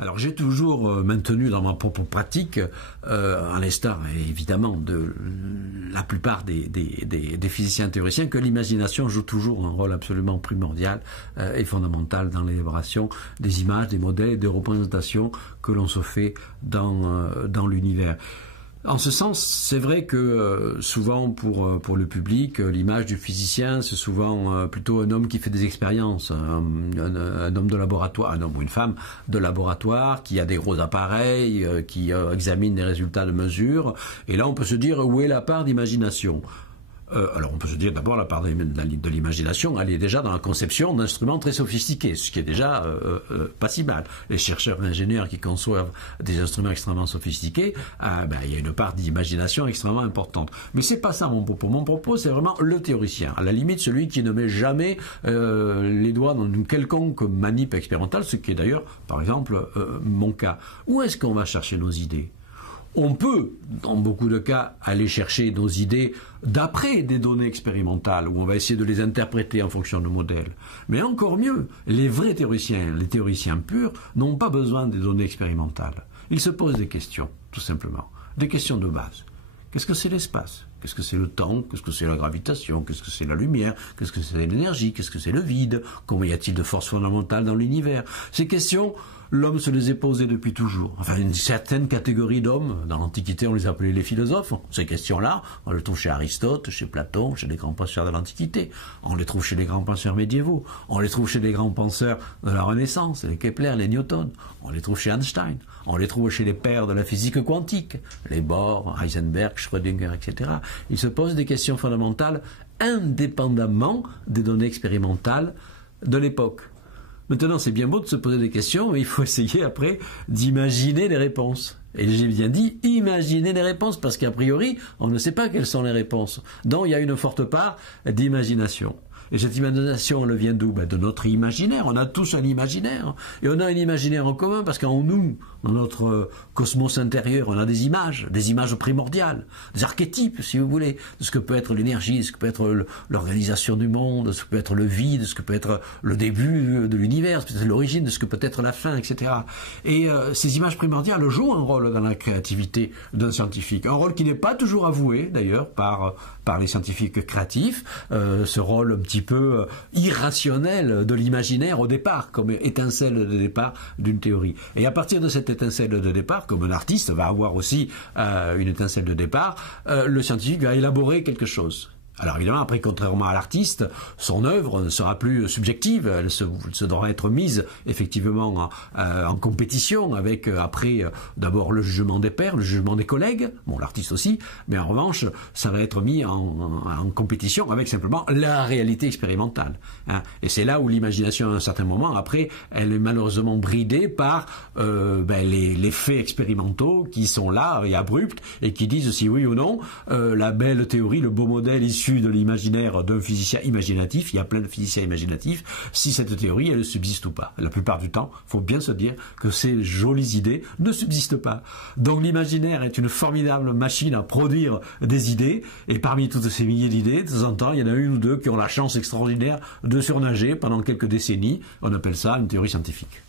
Alors j'ai toujours maintenu dans ma propre pratique, à l'instar évidemment de la plupart des physiciens théoriciens, que l'imagination joue toujours un rôle absolument primordial et fondamental dans l'élaboration des images, des modèles et des représentations que l'on se fait dans l'univers. En ce sens, c'est vrai que souvent pour le public, l'image du physicien, c'est souvent plutôt un homme qui fait des expériences, un homme de laboratoire, un homme ou une femme de laboratoire, qui a des gros appareils, qui examine des résultats de mesure. Et là, on peut se dire, où est la part d'imagination ? Alors on peut se dire d'abord la part de l'imagination, elle est déjà dans la conception d'instruments très sophistiqués, ce qui est déjà pas si mal. Les chercheurs et ingénieurs qui conçoivent des instruments extrêmement sophistiqués, il y a une part d'imagination extrêmement importante. Mais c'est pas ça mon propos. Mon propos, c'est vraiment le théoricien. À la limite, celui qui ne met jamais les doigts dans une quelconque manip expérimentale, ce qui est d'ailleurs, par exemple, mon cas. Où est-ce qu'on va chercher nos idées ? On peut, dans beaucoup de cas, aller chercher nos idées d'après des données expérimentales, où on va essayer de les interpréter en fonction de modèles. Mais encore mieux, les vrais théoriciens, les théoriciens purs, n'ont pas besoin des données expérimentales. Ils se posent des questions, tout simplement. Des questions de base. Qu'est-ce que c'est l'espace ? Qu'est-ce que c'est le temps? Qu'est-ce que c'est la gravitation? Qu'est-ce que c'est la lumière? Qu'est-ce que c'est l'énergie? Qu'est-ce que c'est le vide? Combien y a-t-il de forces fondamentales dans l'univers? Ces questions, l'homme se les est posées depuis toujours. Enfin, une certaine catégorie d'hommes, dans l'Antiquité, on les appelait les philosophes. Ces questions-là, on les trouve chez Aristote, chez Platon, chez les grands penseurs de l'Antiquité. On les trouve chez les grands penseurs médiévaux. On les trouve chez les grands penseurs de la Renaissance, les Kepler, les Newton. On les trouve chez Einstein. On les trouve chez les pères de la physique quantique, les Bohr, Heisenberg, Schrödinger, etc. Ils se posent des questions fondamentales indépendamment des données expérimentales de l'époque. Maintenant, c'est bien beau de se poser des questions, mais il faut essayer après d'imaginer les réponses. Et j'ai bien dit imaginer les réponses, parce qu'a priori, on ne sait pas quelles sont les réponses. Donc, il y a une forte part d'imagination. Et cette imagination, elle vient d'où? De notre imaginaire. On a tous un imaginaire. Et on a un imaginaire en commun parce qu'en nous, dans notre cosmos intérieur, on a des images primordiales, des archétypes, si vous voulez, de ce que peut être l'énergie, de ce que peut être l'organisation du monde, de ce que peut être le vide, de ce que peut être le début de l'univers, peut-être l'origine, de ce que peut être la fin, etc. Et ces images primordiales jouent un rôle dans la créativité d'un scientifique. Un rôle qui n'est pas toujours avoué, d'ailleurs, par les scientifiques créatifs. Ce rôle un petit peu irrationnel de l'imaginaire au départ, comme étincelle de départ d'une théorie. Et à partir de cette étincelle de départ, comme un artiste va avoir aussi une étincelle de départ, le scientifique va élaborer quelque chose. Alors évidemment, après, contrairement à l'artiste, son œuvre ne sera plus subjective, elle se devra être mise effectivement en compétition avec, après, d'abord le jugement des pairs, le jugement des collègues, bon, l'artiste aussi, mais en revanche, ça va être mis en compétition avec simplement la réalité expérimentale. Hein. Et c'est là où l'imagination, à un certain moment, après, elle est malheureusement bridée par les faits expérimentaux qui sont là et abrupts et qui disent si oui ou non, la belle théorie, le beau modèle issu de l'imaginaire d'un physicien imaginatif, il y a plein de physiciens imaginatifs, si cette théorie, elle subsiste ou pas. La plupart du temps, il faut bien se dire que ces jolies idées ne subsistent pas. Donc l'imaginaire est une formidable machine à produire des idées, et parmi toutes ces milliers d'idées, de temps en temps, il y en a une ou deux qui ont la chance extraordinaire de surnager pendant quelques décennies. On appelle ça une théorie scientifique.